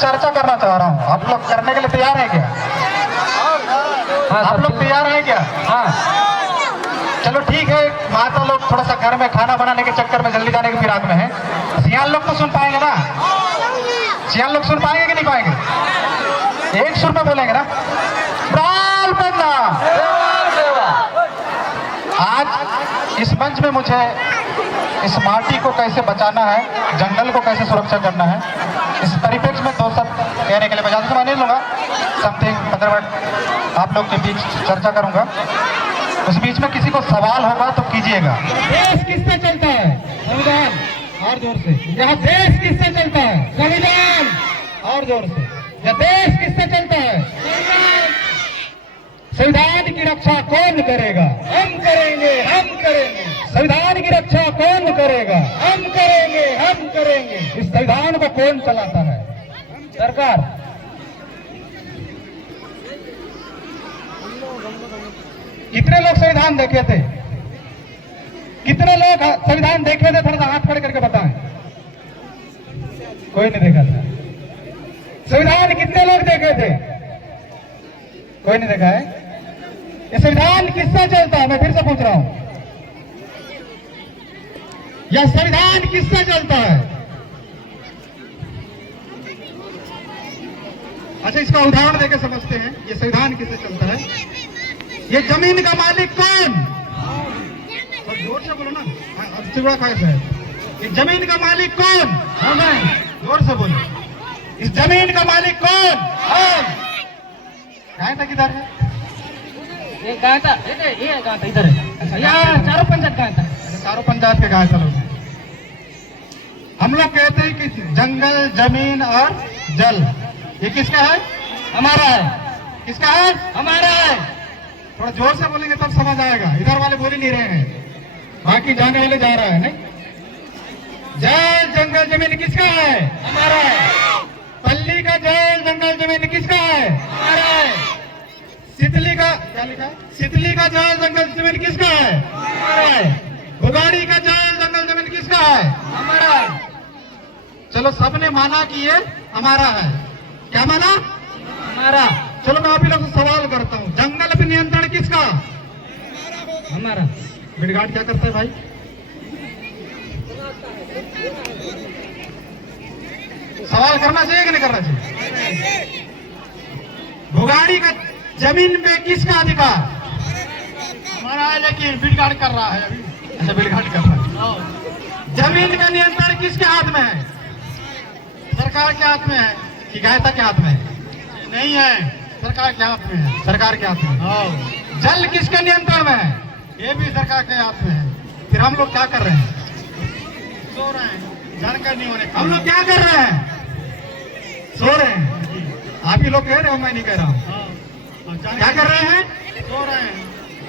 चर्चा करना चाह रहा हूँ। आप लोग करने के लिए तैयार है क्या? हाँ, आप लोग तैयार है क्या? हाँ चलो ठीक है। माता लोग थोड़ा सा घर में खाना बनाने के चक्कर में जल्दी जाने की फिराक में है। सियान लोग तो सुन पाएंगे ना? सियान लोग सुन पाएंगे कि नहीं पाएंगे? एक सुर में बोलेंगे ना? प्राल पन्ना। आज इस मंच में मुझे इस माटी को कैसे बचाना है, जंगल को कैसे सुरक्षा करना है, इस परिप्रेक्ष्य में 2 शब्द कहने के लिए मैं ज़्यादा समय नहीं लूँगा। समथिंग 15 मिनट आप लोग के बीच चर्चा करूँगा। उस बीच में किसी को सवाल होगा तो कीजिएगा। देश किससे चलता है? संविधान। और जोर से। यह देश किससे चलता है? संविधान। और जोर से। यह देश किससे चलता है? संविधान की रक्षा कौन करेगा? हम करेंगे, हम करेंगे। संविधान की रक्षा कौन करेगा? हम करेंगे, हम करेंगे। इस संविधान को कौन चलाता है? सरकार। कितने लोग संविधान देखे थे? कितने लोग संविधान देखे थे? थोड़ा सा हाथ खड़े करके बताएं। कोई नहीं देखा था। संविधान कितने लोग देखे थे? कोई नहीं देखा है। ये संविधान किससे चलता है? मैं फिर से पूछ रहा हूं, यह संविधान किससे चलता है? अच्छा, इसका उदाहरण देकर समझते हैं ये संविधान किससे चलता है। ये जमीन का मालिक कौन? और जोर से बोलो ना, अब चिवड़ा खाए है। ये जमीन का मालिक कौन? हम। जोर से बोलो। इस जमीन का मालिक कौन? हम। गाय तक किधर है? ये गाय था, ये गाय था इधर है। अच्छा, यहाँ चारों पंचायत गाय था। चारों पंचायत के गाय था लोग। हम लोग कहते हैं कि जंगल, जमीन और जल ये किसका है? हमारा है। किसका है? हमारा है। थोड़ा जोर से बोलेंगे तब समझ आएगा। इधर वाले बोल ही नहीं रहे हैं, बाकी जाने वाले जा रहा है। नहीं, जल जंगल जमीन किसका है? हमारा है। पल्ली का जल जंगल जमीन किसका है? हमारा है। सितली का क्या लिखा है? सितली का जल जंगल जमीन किसका है? हमारा है। बुगाड़ी का जल जंगल जमीन किसका है? हमारा है। चलो, सबने माना कि ये हमारा है। क्या माना? हमारा। चलो, मैं आप ही लोग से सवाल करता हूँ, जंगल पे नियंत्रण किसका? हमारा। बिडगाट क्या करता है भाई? सवाल करना चाहिए कि नहीं करना चाहिए? बुगाड़ी का जमीन पे किसका अधिकार? हमारा है, लेकिन बिडगाट कर रहा है अभी। अच्छा, बिडगाट कर रहा है। जमीन का नियंत्रण किसके हाथ में है? सरकार के हाथ में है कि गायता के हाथ में है? नहीं है, सरकार के हाथ में है। सरकार के हाथ में। जल किसके नियंत्रण में है? ये भी सरकार के हाथ में है। फिर हम लोग क्या कर रहे हैं? सो रहे हैं। जानकारी नहीं होने हम लोग क्या कर रहे हैं? सो रहे हैं। आप ही लोग कह रहे हो, मैं नहीं कह रहा हूँ। क्या कर रहे हैं? सो रहे हैं।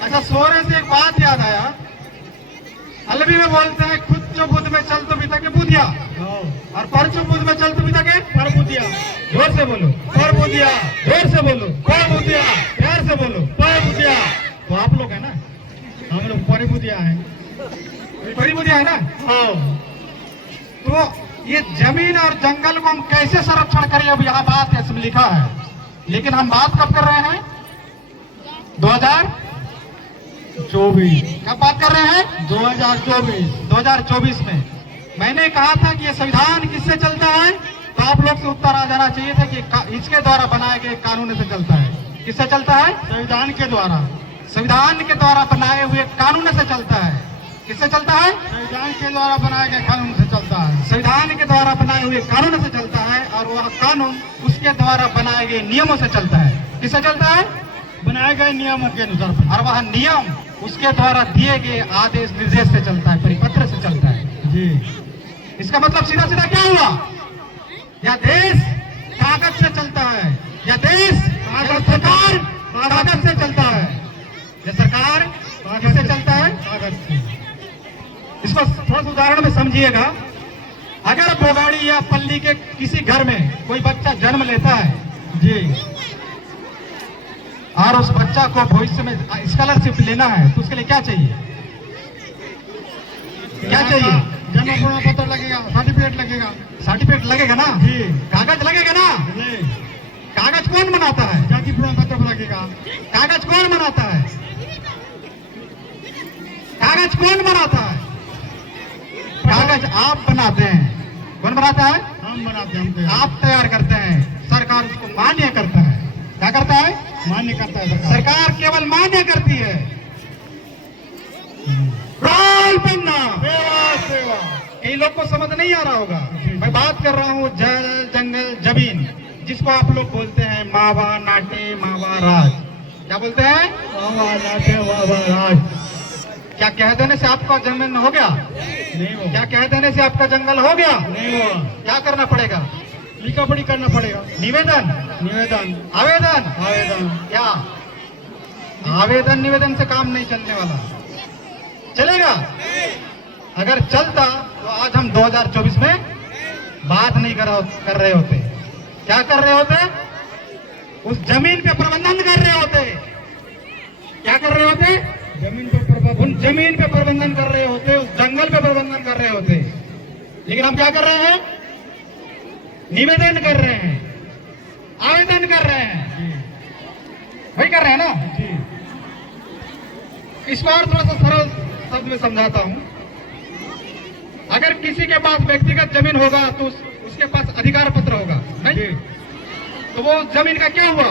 अच्छा, सोने से एक बात याद आया। अरबी में बोलते हैं, खुद जो बुद्ध में चल तो पिता के बुधिया, और पर जो बुद्ध में चल तो पिता के पर बुधिया। जोर से बोलो, पर बुधिया। जोर से बोलो, पर बुधिया। प्यार से बोलो, पर बुधिया। तो आप लोग है ना, हम लोग पर बुधिया है। पर बुधिया है ना? हाँ। तो ये जमीन और जंगल को हम कैसे संरक्षण करें, अब यहाँ बात है, इसमें लिखा है। लेकिन हम बात कब कर रहे हैं? 2024। कब बात कर रहे हैं? 2024 में। मैंने कहा था कि ये संविधान किससे चलता है, तो आप लोग से उत्तर आ जाना चाहिए था कि इसके द्वारा बनाए गए कानून से चलता है। किससे चलता है? संविधान के द्वारा। संविधान के द्वारा बनाए हुए कानून से चलता है। किससे चलता है? संविधान के द्वारा बनाए गए कानून से चलता है। संविधान के द्वारा बनाए हुए कानून से चलता है, और वह कानून उसके द्वारा बनाए गए नियमों से चलता है। किससे चलता है? बनाए गए नियमों के अनुसार। और वह नियम उसके द्वारा दिए गए आदेश निर्देश से चलता है, परिपत्र से चलता है। जी, इसका मतलब सीधा सीधा क्या हुआ? यह देश कागज से चलता है। यह देश सरकार कागज से चलता है। यह सरकार कागज से चलता है, कागज से। इसको थोड़ा सा उदाहरण में समझिएगा। अगर बोगाड़ी या पल्ली के किसी घर में कोई बच्चा जन्म लेता है जी, और उस बच्चा को भविष्य में स्कॉलरशिप लेना है, तो उसके लिए क्या चाहिए? क्या चाहिए? जन्म प्रमाण पत्र लगेगा, सर्टिफिकेट सर्टिफिकेट लगेगा। सर्टिफिकेट लगेगा ना जी, कागज लगेगा ना जी। कागज कौन बनाता है? जाति प्रमाण पत्र लगेगा। कागज कौन बनाता है? कागज कौन बनाता है? कागज आप बनाते हैं। कौन बनाता है? हम बनाते हैं। आप तैयार करते हैं, सरकार उसको मान्य करता है। क्या करता है? मान्य करता है। सरकार केवल मान्य करती है। राल पन्ना सेवा। कई लोग को समझ नहीं आ रहा होगा, मैं बात कर रहा हूँ जल जंगल जमीन, जिसको आप लोग बोलते हैं मावा नाटे मावा राज। क्या बोलते हैं? मावा नाटे मावा राज। क्या कह देने से आपका जमीन हो गया? नहीं हो। क्या कह देने से आपका जंगल हो गया? नहीं हुआ। क्या करना पड़ेगा? लिखा पढ़ी करना पड़ेगा। निवेदन आवेदन क्या? आवेदन निवेदन से काम नहीं चलने वाला। चलेगा? अगर चलता तो आज हम 2024 में बात नहीं कर रहे होते। क्या कर रहे होते? उस जमीन पे प्रबंधन कर रहे होते। क्या कर रहे होते? उन जमीन पे प्रबंधन कर रहे होते, उस जंगल पे प्रबंधन कर रहे होते। लेकिन हम क्या कर रहे हैं? निवेदन कर रहे हैं, आवेदन कर रहे हैं। वही कर रहे हैं ना जी। इसको और थोड़ा सा सरल शब्द में समझाता हूं। अगर किसी के पास व्यक्तिगत जमीन होगा तो उसके पास अधिकार पत्र होगा, नहीं? तो वो जमीन का क्या हुआ?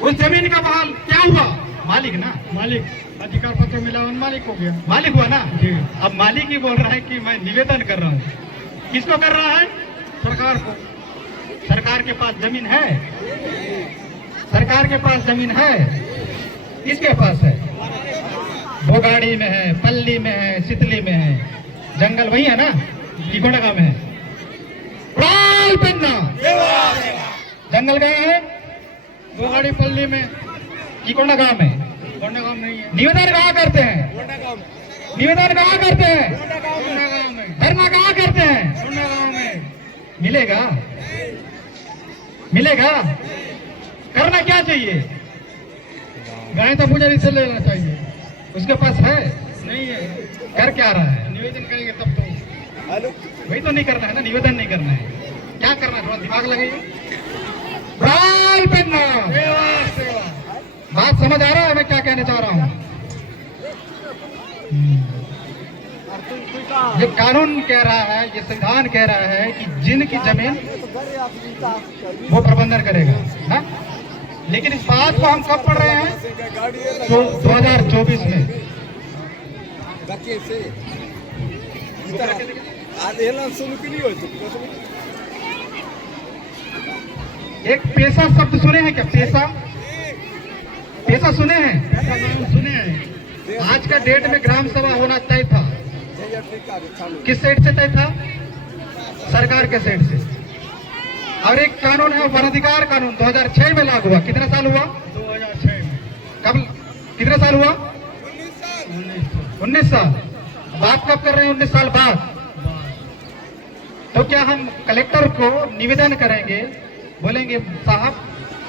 उस जमीन का बहाल क्या हुआ? मालिक ना, मालिक। अधिकार पत्र मिला, मालिक हो गया। मालिक हुआ ना जी। अब मालिक ही बोल रहा है कि मैं निवेदन कर रहा हूँ। किसको कर रहा है? सरकार को। सरकार के पास जमीन है? सरकार के पास जमीन है? किसके पास है? भोगाड़ी में है, पल्ली में है, सितली में है। जंगल वही है ना, कोंडागांव में है। जंगल गए हैं भोगाड़ी पल्ली में, कोंडागांव में। कोंडागांव नहीं है। निवेदन कहाँ करते हैं? निवेदन कहाँ करते हैं? कोंडागांव में। धरना कहाँ करते हैं? कोंडागांव में। मिलेगा? मिलेगा? करना क्या चाहिए? गाय तो पुजारी से लेना चाहिए। उसके पास है? नहीं है। कर क्या रहा है? निवेदन करेंगे तब तो। वही तो नहीं करना है ना, निवेदन नहीं करना है। क्या करना है? थोड़ा दिमाग लगेगा। बात समझ आ रहा है मैं क्या कहने चाह रहा हूँ? ये कानून कह रहा है, ये संविधान कह रहा है कि जिनकी जमीन वो प्रबंधन करेगा ना। लेकिन इस बात को हम कब पढ़ रहे हैं? 2024 में। एक पेशा शब्द सुने हैं क्या? पेशा, पेशा सुने हैं? सुने हैं। आज का डेट में ग्राम सभा होना तय था। किस साइड से तय था? सरकार के साइड से। और एक कानून है वनाधिकार कानून, 2006 में लागू हुआ। कितना साल हुआ? 2006 में। कब? कितना साल हुआ? 19 साल। बात कब कर रहे हैं? 19 साल बाद। तो क्या हम कलेक्टर को निवेदन करेंगे, बोलेंगे साहब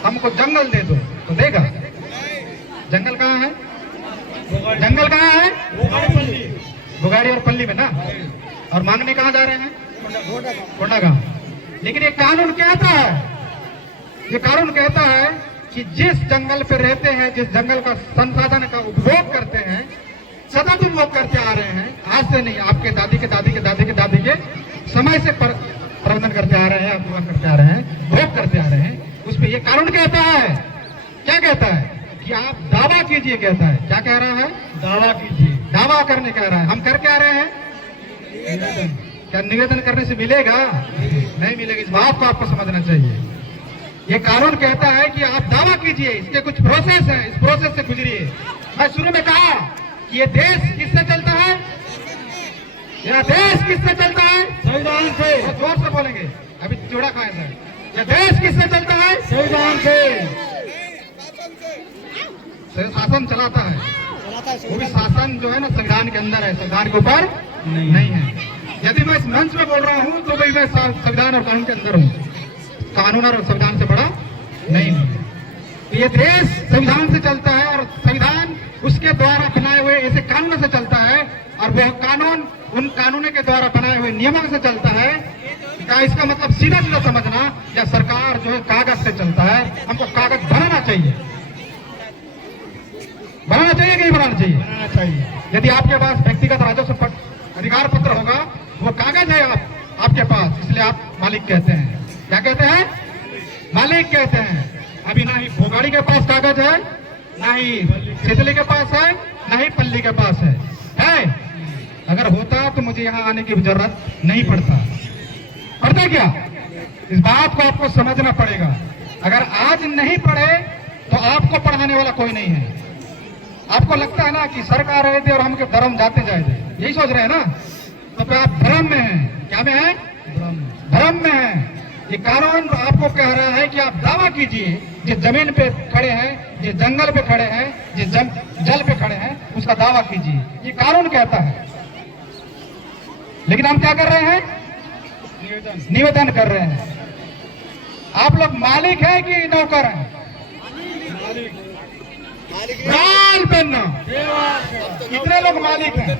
हमको जंगल दे दो, तो देगा? जंगल कहाँ है? जंगल कहाँ है? भोगाड़ी और पल्ली में ना। और मांगने कहाँ जा रहे हैं? कोंडागांव। लेकिन ये कानून कहता है, ये कानून कहता है कि जिस जंगल पे रहते हैं, जिस जंगल का संसाधन का उपभोग करते हैं, सतत उपभोग करते आ रहे हैं, आज से नहीं, आपके दादी के दादी के दादी के दादी के समय से प्रबंधन करते आ रहे हैं, उपभोग करते आ रहे हैं, भोग करते आ रहे हैं, उस पर ये कानून कहता है। क्या कहता है? कि आप दावा कीजिए, कहता है। क्या कह रहा है? दावा कीजिए। दावा करने कह रहा है। हम करके आ रहे हैं निवेदन। क्या निवेदन करने से मिलेगा? नहीं मिलेगा। इस बात को आपको समझना चाहिए। ये कानून कहता है कि आप दावा कीजिए, इसके कुछ प्रोसेस है, इस प्रोसेस से गुजरिए। मैं शुरू में कहा कि ये देश किससे चलता है? यह देश किससे चलता है? संविधान से। जोर से बोलेंगे, अभी चूड़ा खाए सर। यह देश किससे चलता है? संविधान से। शासन चलाता है, वो भी शासन जो है ना संविधान के अंदर है, संविधान के ऊपर नहीं है। यदि मैं इस मंच में बोल रहा हूँ तो भाई मैं संविधान और कानून के अंदर हूँ, कानून और संविधान से बड़ा नहीं हूँ। तो ये देश संविधान से चलता है और संविधान उसके द्वारा बनाए हुए ऐसे कानून से चलता है। और वह कानून उन कानूनों के द्वारा बनाए हुए नियमों से चलता है, क्या इसका मतलब सीधा सीधा समझना, या सरकार जो है कागज से चलता है? हमको कागज बनाना चाहिए, बनाना चाहिए कि नहीं बनाना चाहिए? बनाना चाहिए। यदि आपके पास व्यक्तिगत राजस्व अधिकार पत्र होगा, वो कागज है आपके पास, इसलिए आप मालिक कहते हैं। क्या कहते हैं? मालिक कहते हैं। अभी ना ही भोगाड़ी के पास कागज है, ना ही छितली के पास है, ना ही पल्ली के पास है। अगर होता तो मुझे यहाँ आने की जरूरत नहीं पड़ता क्या? इस बात को आपको समझना पड़ेगा। अगर आज नहीं पढ़े तो आपको पढ़ाने वाला कोई नहीं है। आपको लगता है ना कि सरकार रहे थे और हम धर्म जाते जाए, यही सोच रहे हैं ना? तो फिर आप भ्रम में हैं। क्या में हैं? भ्रम में हैं। ये कानून आपको कह रहा है कि आप दावा कीजिए, जिस जमीन पे खड़े हैं, जिस जंगल पे खड़े हैं, जिस जल पे खड़े हैं, उसका दावा कीजिए, ये कानून कहता है। लेकिन हम क्या कर रहे हैं? निवेदन कर रहे हैं। आप लोग मालिक हैं कि नौकर हैं? गाल पहनना। कितने लोग मालिक हैं?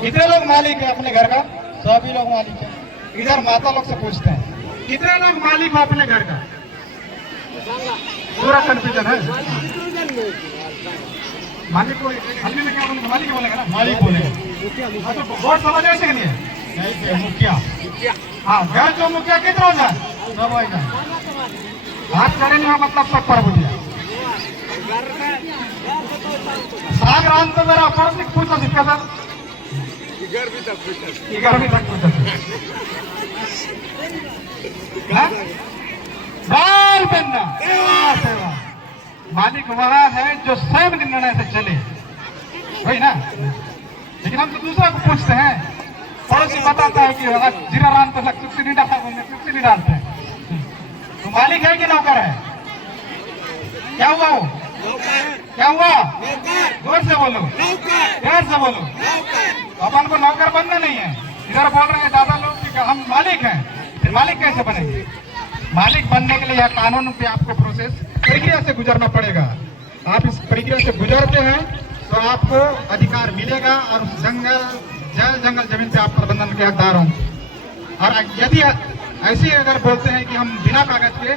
कितने लोग मालिक हैं अपने घर का? सभी लोग मालिक हैं। इधर माता लोग से पूछते हैं, कितने लोग मालिक हो अपने घर का? पूरा कंफ्यूजन है। मालिक को हिंदी में क्या बोलेगा? मालिक बोलेगा ना? मालिक बोलेगा। हाँ, तो वोट समझ ऐसे नहीं है? मुखिया। हाँ, घर जो मुखिया कितना हो जाए? सब आएगा। हाथ करे नहीं हो मतलब सब पर बुझिया। साग रान तो मेरा ऊपर से पूछा सिक्का सर, घर भी तक पूछा बाल बनना। सेवा मालिक वह है जो स्वयं निर्णय से चले, वही ना? लेकिन हम तो दूसरा को पूछते हैं। पड़ोसी बताता है कि जीरा रान तो चुक्सी नहीं डालता, चुक्सी नहीं डालते हैं। तो मालिक है कि नौकर है? क्या हुआ वो? क्या हुआ? जोर से बोलो, देर से बोलो। अपन को नौकर बनना नहीं है। इधर बोल रहे हैं ज्यादा लोग कि हम मालिक हैं, फिर मालिक कैसे बनेंगे? मालिक बनने के लिए यह कानून पे आपको प्रोसेस प्रक्रिया से गुजरना पड़ेगा। आप इस प्रक्रिया से गुजरते हैं तो आपको अधिकार मिलेगा और उस जंगल जमीन पे आप प्रबंधन के हकदार होंगे। और यदि ऐसे अगर बोलते हैं कि हम बिना कागज के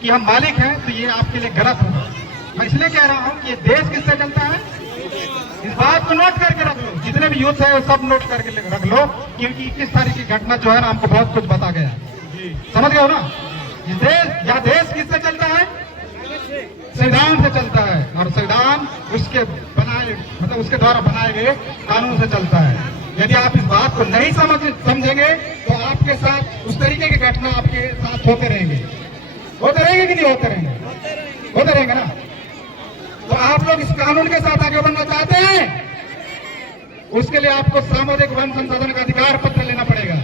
कि हम मालिक हैं, तो ये आपके लिए गलत होगा। मैं इसलिए कह रहा हूँ कि ये देश किससे चलता है, इस बात को नोट करके रख लो। जितने भी यूथ है वो सब नोट करके रख लो, क्योंकि 21 तारीख की घटना जो है ना, हमको बहुत कुछ बता गया। समझ गए हो ना? इस देश किससे चलता है? संविधान से चलता है, और संविधान उसके बनाए मतलब उसके द्वारा बनाए गए कानून से चलता है। यदि आप इस बात को नहीं समझेंगे तो आपके साथ उस तरीके की घटना आपके साथ होते रहेंगे कि नहीं होते रहेंगे? होते रहेंगे ना? तो आप लोग इस कानून के साथ आगे बढ़ना चाहते हैं, उसके लिए आपको सामुदायिक वन संसाधन का अधिकार पत्र लेना पड़ेगा।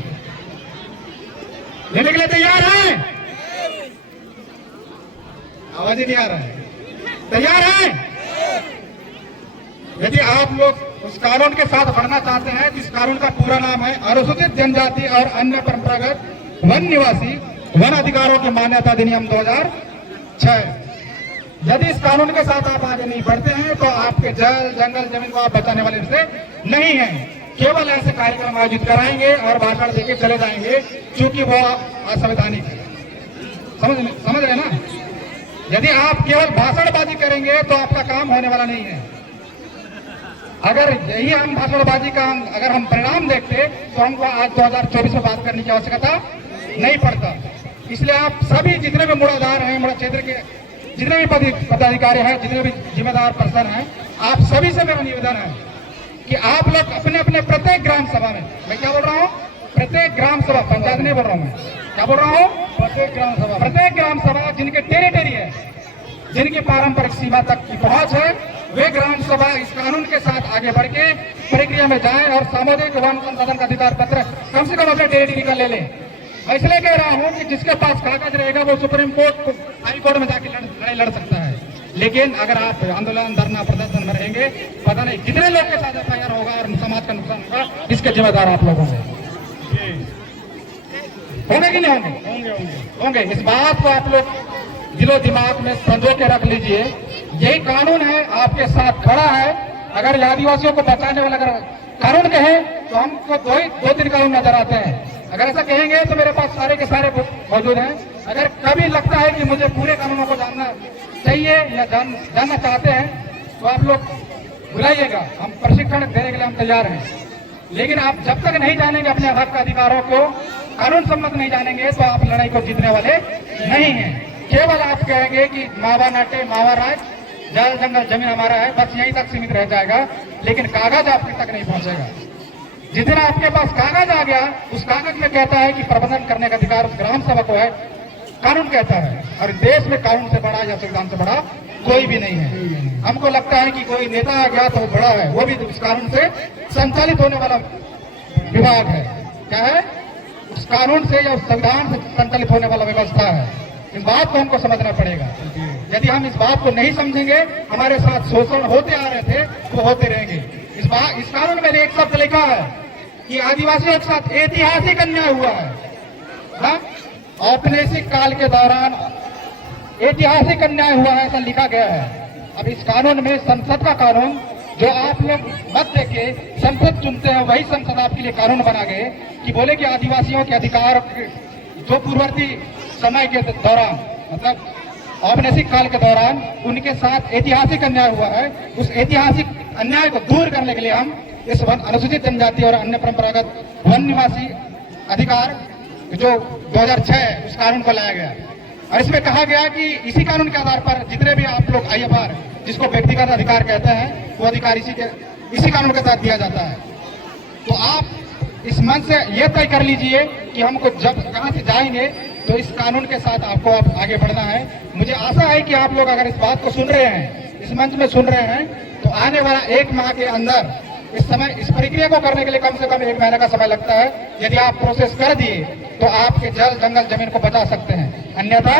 लेने के लिए तैयार है? आवाज ही नहीं आ रहा है। तैयार है? यदि आप लोग उस कानून के साथ बढ़ना चाहते हैं, तो इस कानून का पूरा नाम है अनुसूचित जनजाति और अन्य परंपरागत वन निवासी वन अधिकारों की मान्यता अधिनियम 2006। यदि इस कानून के साथ आप आगे नहीं बढ़ते हैं तो आपके जल जंगल जमीन को आप बचाने वाले से नहीं है। केवल ऐसे कार्यक्रम आयोजित कराएंगे और भाषण देके चले जाएंगे, क्योंकि वो असंवैधानिक है। समझ रहे ना? यदि आप केवल भाषणबाजी करेंगे तो आपका काम होने वाला नहीं है। अगर यही हम भाषणबाजी का अगर हम परिणाम देखते तो हमको आज 2024 में बात करने की आवश्यकता नहीं पड़ता। इसलिए आप सभी जितने भी मुड़ाधार हैं, मुड़ा क्षेत्र के जितने भी पदाधिकारी हैं, जितने भी जिम्मेदार पर्सन हैं, आप सभी से मेरा निवेदन है कि आप लोग अपने अपने प्रत्येक ग्राम सभा में, मैं क्या बोल रहा हूँ, प्रत्येक ग्राम सभा, पंचायत नहीं बोल रहा हूँ मैं, क्या बोल रहा हूँ, प्रत्येक ग्राम सभा जिनके टेरिटरी है, जिनकी पारंपरिक सीमा तक की पहुंच है, वे ग्राम सभा इस कानून के साथ आगे बढ़ के प्रक्रिया में जाएं और सामुदायिक वन संसाधन का अधिकार पत्र कम से कम अपने टेरिटरी का ले लें। मैं इसलिए कह रहा हूं कि जिसके पास कागज रहेगा वो सुप्रीम कोर्ट, हाई कोर्ट में जाके लड़ाई लड़ सकता है। लेकिन अगर आप आंदोलन, धरना, प्रदर्शन में रहेंगे, पता नहीं कितने लोग के साथ एफआईआर होगा और समाज का नुकसान होगा, इसके जिम्मेदार आप लोग होंगे कि नहीं होंगे? इस बात को आप लोग दिलो दिमाग में संजो के रख लीजिए। यही कानून है, आपके साथ खड़ा है, अगर आदिवासियों को बचाने वाला अगर कानून कहे तो हमको दो तीन कानून नजर आते हैं। अगर ऐसा कहेंगे तो मेरे पास सारे के सारे मौजूद हैं। अगर कभी लगता है कि मुझे पूरे कानूनों को जानना चाहिए या जानना चाहते हैं तो आप लोग बुलाइएगा, हम प्रशिक्षण देने के लिए हम तैयार हैं। लेकिन आप जब तक नहीं जानेंगे अपने हक का अधिकारों को, कानून सम्मत नहीं जानेंगे, तो आप लड़ाई को जीतने वाले नहीं हैं। केवल आप कहेंगे कि मावा नाटे मावा राज, जल जंगल जमीन हमारा है, बस यहीं तक सीमित रह जाएगा, लेकिन कागज आप तक नहीं पहुंचेगा। जिस दिन आपके पास कागज आ गया, उस कागज में कहता है कि प्रबंधन करने का अधिकार उस ग्राम सभा को है, कानून कहता है। और देश में कानून से बड़ा या संविधान से बड़ा कोई भी नहीं है। हमको लगता है कि कोई नेता आ गया तो वो बड़ा है, वो भी उस कानून से संचालित होने वाला विभाग है। क्या है? उस कानून से या उस संविधान से संचालित होने वाला व्यवस्था है। इस बात को हमको समझना पड़ेगा। यदि हम इस बात को नहीं समझेंगे, हमारे साथ शोषण होते आ रहे थे वो होते रहेंगे। इस कानून में एक शब्द लिखा है कि आदिवासियों के साथ ऐतिहासिक अन्याय हुआ है। हाँ? औपनिवेशिक काल के दौरान ऐतिहासिक अन्याय हुआ है, ऐसा लिखा गया है। अब इस कानून में संसद का कानून, जो आप लोग मत देके संसद चुनते हैं, वही संसद आपके लिए कानून बना गए कि बोले कि आदिवासियों के अधिकार जो पूर्ववर्ती समय के दौरान, मतलब औपनिवेशिक काल के दौरान उनके साथ ऐतिहासिक अन्याय हुआ है, उस ऐतिहासिक अन्याय को दूर करने के लिए हम इस अनुसूचित जनजाति और अन्य परंपरागत वन निवासी अधिकार जो 2006 उस कानून को लाया गया। और इसमें कहा गया कि इसी कानून के आधार पर जितने भी आप लोग IFR, जिसको व्यक्तिगत अधिकार कहते हैं, वो अधिकार इसी कानून के तहत दिया जाता है। तो आप इस मंच से ये तय कर लीजिए कि हमको जब कहां से जाएंगे तो इस कानून के साथ आपको आगे बढ़ना है। मुझे आशा है कि आप लोग अगर इस बात को सुन रहे हैं, इस मंच में सुन रहे हैं, तो आने वाला 1 माह के अंदर इस प्रक्रिया को करने के लिए कम से कम 1 महीने का समय लगता है। यदि आप प्रोसेस कर दिए तो आपके जल जंगल जमीन को बचा सकते हैं, अन्यथा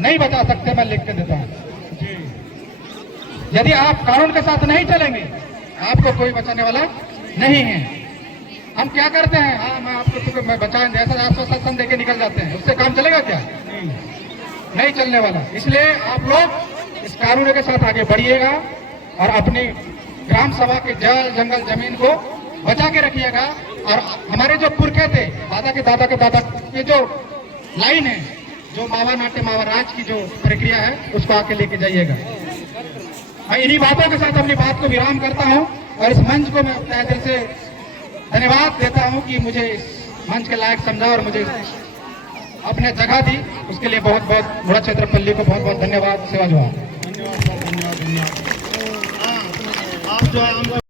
नहीं बचा सकते। मैं लिख के देता हूँ। यदि आप कानून के साथ नहीं चलेंगे, आपको कोई बचाने वाला नहीं है। हम क्या करते हैं? हाँ, मैं आपको बचाएंगे ऐसा आश्वासन देके निकल जाते हैं, उससे काम चलेगा क्या? नहीं चलने वाला। इसलिए आप लोग इस कानून के साथ आगे बढ़िएगा और अपनी ग्राम सभा के जल जंगल जमीन को बचा के रखिएगा। और हमारे जो पुरखे थे, दादा के दादा के दादा की जो लाइन है, जो मावा नाट्य मावा राज की जो प्रक्रिया है, उसको आके लेके जाइएगा। मैं इन्हीं बातों के साथ अपनी बात को विराम करता हूं और इस मंच को मैं तहे दिल से धन्यवाद देता हूं कि मुझे इस मंच के लायक समझा और मुझे अपने जगह दी। उसके लिए बहुत बहुत मुड़ा क्षेत्रपल्ली को बहुत बहुत धन्यवाद। सेवा जोहार। धन्यवाद। आप जो है